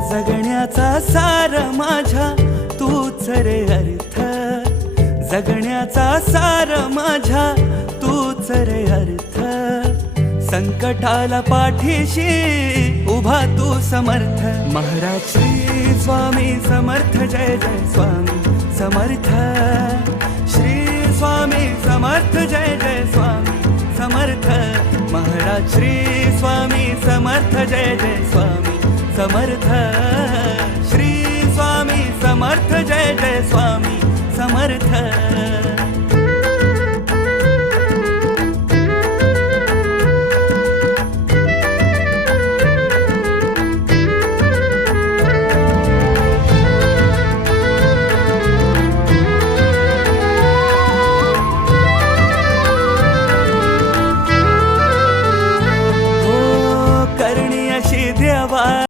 जगण्याचा सार माझ्या तूच रे अर्थ, जगण्याचा सार माझ्या तूच रे अर्थ. संकटाला पाठीशी उभा तू समर्थ. महाराज श्री स्वामी समर्थ, जय जय स्वामी समर्थ. श्री स्वामी समर्थ, जय जय स्वामी समर्थ. महाराज श्री स्वामी समर्थ, जय जय स्वामी समर्थ. श्री स्वामी समर्थ, जय जय स्वामी समर्थ.